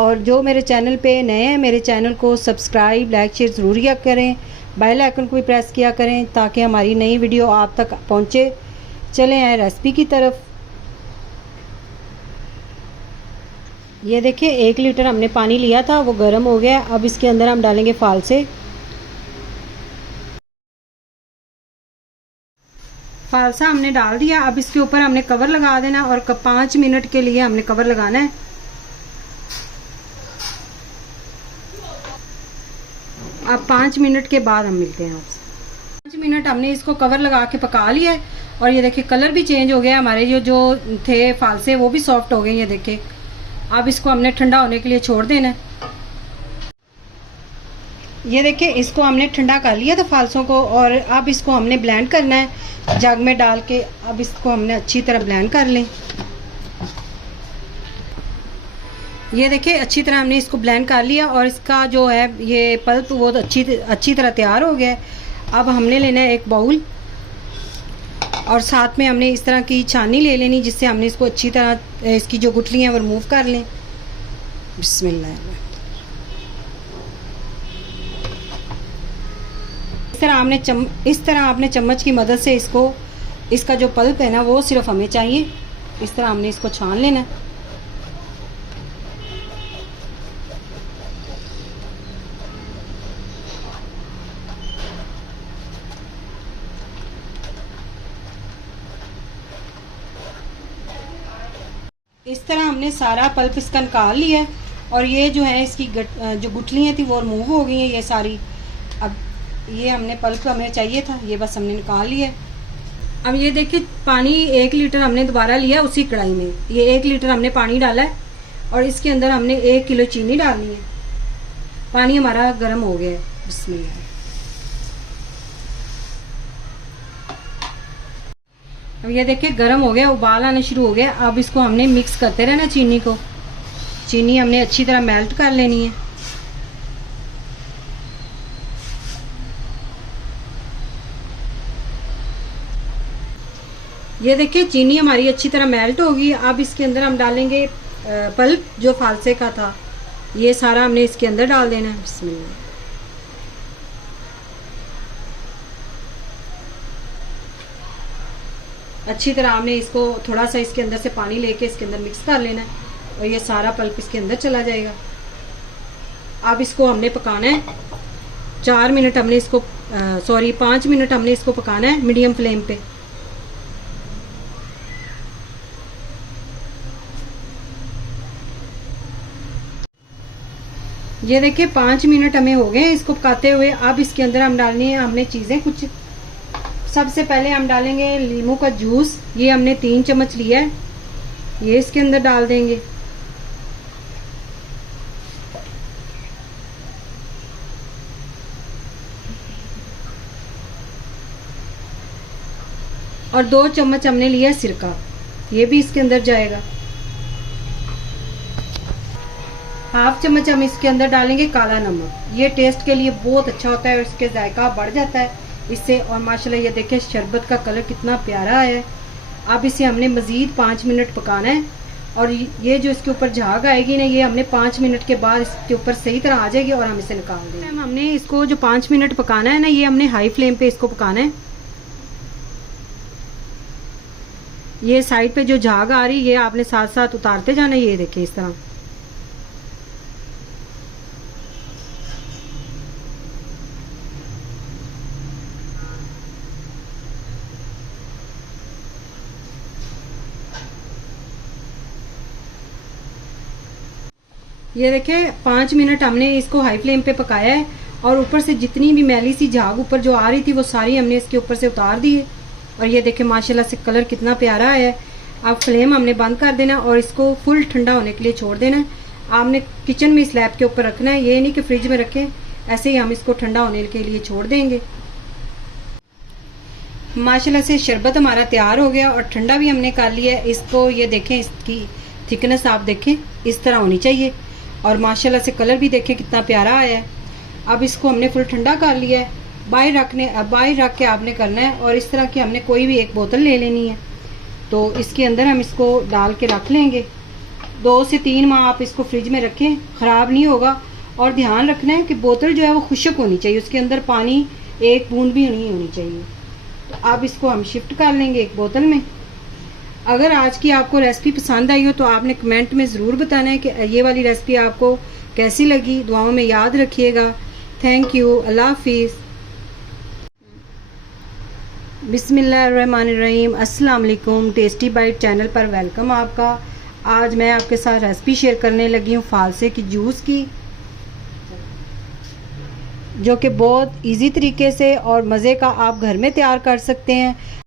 और जो मेरे चैनल पे नए हैं मेरे चैनल को सब्सक्राइब लाइक शेयर ज़रूर किया करें, बेल आइकन को भी प्रेस किया करें ताकि हमारी नई वीडियो आप तक पहुँचे। चले आए रेसिपी की तरफ। ये देखिए 1 लीटर हमने पानी लिया था, वो गर्म हो गया। अब इसके अंदर हम डालेंगे फालसे। फालसा हमने डाल दिया। अब इसके ऊपर हमने कवर लगा देना और 5 मिनट के लिए हमने कवर लगाना है। अब 5 मिनट के बाद हम मिलते हैं आपसे। 5 मिनट हमने इसको कवर लगा के पका लिया है और ये देखिए कलर भी चेंज हो गया। हमारे जो थे फालसे वो भी सॉफ्ट हो गए। ये देखिए अब इसको हमने ठंडा होने के लिए छोड़ देना है। ये देखिए इसको हमने ठंडा कर लिया था फालसों को और अब इसको हमने ब्लेंड करना है जग में डाल के। अब इसको हमने अच्छी तरह ब्लेंड कर लें। ये देखिए अच्छी तरह हमने इसको ब्लेंड कर लिया और इसका जो है ये पल्प वो अच्छी तरह तैयार हो गया है। अब हमने लेना है एक बाउल और साथ में हमने इस तरह की छानी ले लेनी जिससे हमने इसको अच्छी तरह इसकी जो गुठली हैं वो रिमूव कर लें। बिस्मिल्लाह। इस तरह आपने चम्मच की मदद से इसका जो पल्प है ना वो सिर्फ हमें चाहिए। इस तरह हमने इसको छान लेना है। इस तरह हमने सारा पल्प इसका निकाल लिया है और ये जो है इसकी जो गुठलियाँ थी वो रिमूव हो गई हैं ये सारी। अब ये हमने पल्प हमें चाहिए था, ये बस हमने निकाल लिया है। अब ये देखिए पानी 1 लीटर हमने दोबारा लिया उसी कढ़ाई में। ये 1 लीटर हमने पानी डाला है और इसके अंदर हमने 1 किलो चीनी डालनी है। पानी हमारा गर्म हो गया है। बिस्मिल्लाह। अब ये देखिए गर्म हो गया, उबाल आना शुरू हो गया। अब इसको हमने मिक्स करते रहना चीनी को। चीनी हमने अच्छी तरह मेल्ट कर लेनी है। ये देखिए चीनी हमारी अच्छी तरह मेल्ट होगी। अब इसके अंदर हम डालेंगे पल्प जो फालसे का था। ये सारा हमने इसके अंदर डाल देना है। बिस्मिल्लाह। अच्छी तरह हमने इसको थोड़ा सा इसके अंदर से पानी लेके इसके अंदर मिक्स कर लेना है और ये सारा पल्प इसके अंदर चला जाएगा। अब इसको हमने पकाना है 4 मिनट हमने इसको 5 मिनट हमने इसको पकाना है मीडियम फ्लेम पे। ये देखिए 5 मिनट हमें हो गए इसको पकाते हुए। अब इसके अंदर हम डालनी है हमने चीज़ें कुछ। सबसे पहले हम डालेंगे नींबू का जूस। ये हमने 3 चम्मच लिया है, ये इसके अंदर डाल देंगे। और 2 चम्मच हमने लिया सिरका, ये भी इसके अंदर जाएगा। हाफ चम्मच हम इसके अंदर डालेंगे काला नमक। ये टेस्ट के लिए बहुत अच्छा होता है और इसके जायका बढ़ जाता है इससे। और माशाल्लाह ये देखिए शरबत का कलर कितना प्यारा है। अब इसे हमने मज़ीद 5 मिनट पकाना है और ये जो इसके ऊपर झाग आएगी ना ये हमने 5 मिनट के बाद इसके ऊपर सही तरह आ जाएगी और हम इसे निकाल देंगे। हमने इसको जो 5 मिनट पकाना है ना ये हमने हाई फ्लेम पे इसको पकाना है। ये साइड पे जो झाग आ रही है ये आपने साथ साथ उतारते जाना है। ये देखिए इस तरह। ये देखिए 5 मिनट हमने इसको हाई फ्लेम पे पकाया है और ऊपर से जितनी भी मैली सी झाग ऊपर जो आ रही थी वो सारी हमने इसके ऊपर से उतार दी है। और ये देखिए माशाल्लाह से कलर कितना प्यारा है। अब फ्लेम हमने बंद कर देना और इसको फुल ठंडा होने के लिए छोड़ देना है। आपने किचन में स्लैब के ऊपर रखना है, ये नहीं कि फ्रिज में रखें। ऐसे ही हम इसको ठंडा होने के लिए छोड़ देंगे। माशाल्लाह से शरबत हमारा तैयार हो गया और ठंडा भी हमने कर लिया है इसको। ये देखें इसकी थिकनेस आप देखें इस तरह होनी चाहिए और माशाल्लाह से कलर भी देखें कितना प्यारा आया है। अब इसको हमने फुल ठंडा कर लिया है। बाहर रख के आपने करना है और इस तरह की हमने कोई भी एक बोतल ले लेनी है। तो इसके अंदर हम इसको डाल के रख लेंगे 2 से 3 माह आप इसको फ्रिज में रखें, ख़राब नहीं होगा। और ध्यान रखना है कि बोतल जो है वो खुश्क होनी चाहिए, उसके अंदर पानी एक बूंद भी नहीं होनी चाहिए। तो अब इसको हम शिफ्ट कर लेंगे एक बोतल में। अगर आज की आपको रेसिपी पसंद आई हो तो आपने कमेंट में ज़रूर बताना है कि ये वाली रेसिपी आपको कैसी लगी। दुआओं में याद रखिएगा। Thank you. अल्लाह हाफिज़। बिस्मिल्लाहिर्रहमानिर्रहीम। अस्सलाम वालेकुम। टेस्टी बाइट चैनल पर वेलकम आपका। आज मैं आपके साथ रेसिपी शेयर करने लगी हूँ फालसे की जूस की, जो कि बहुत इजी तरीके से और मज़े का आप घर में तैयार कर सकते हैं।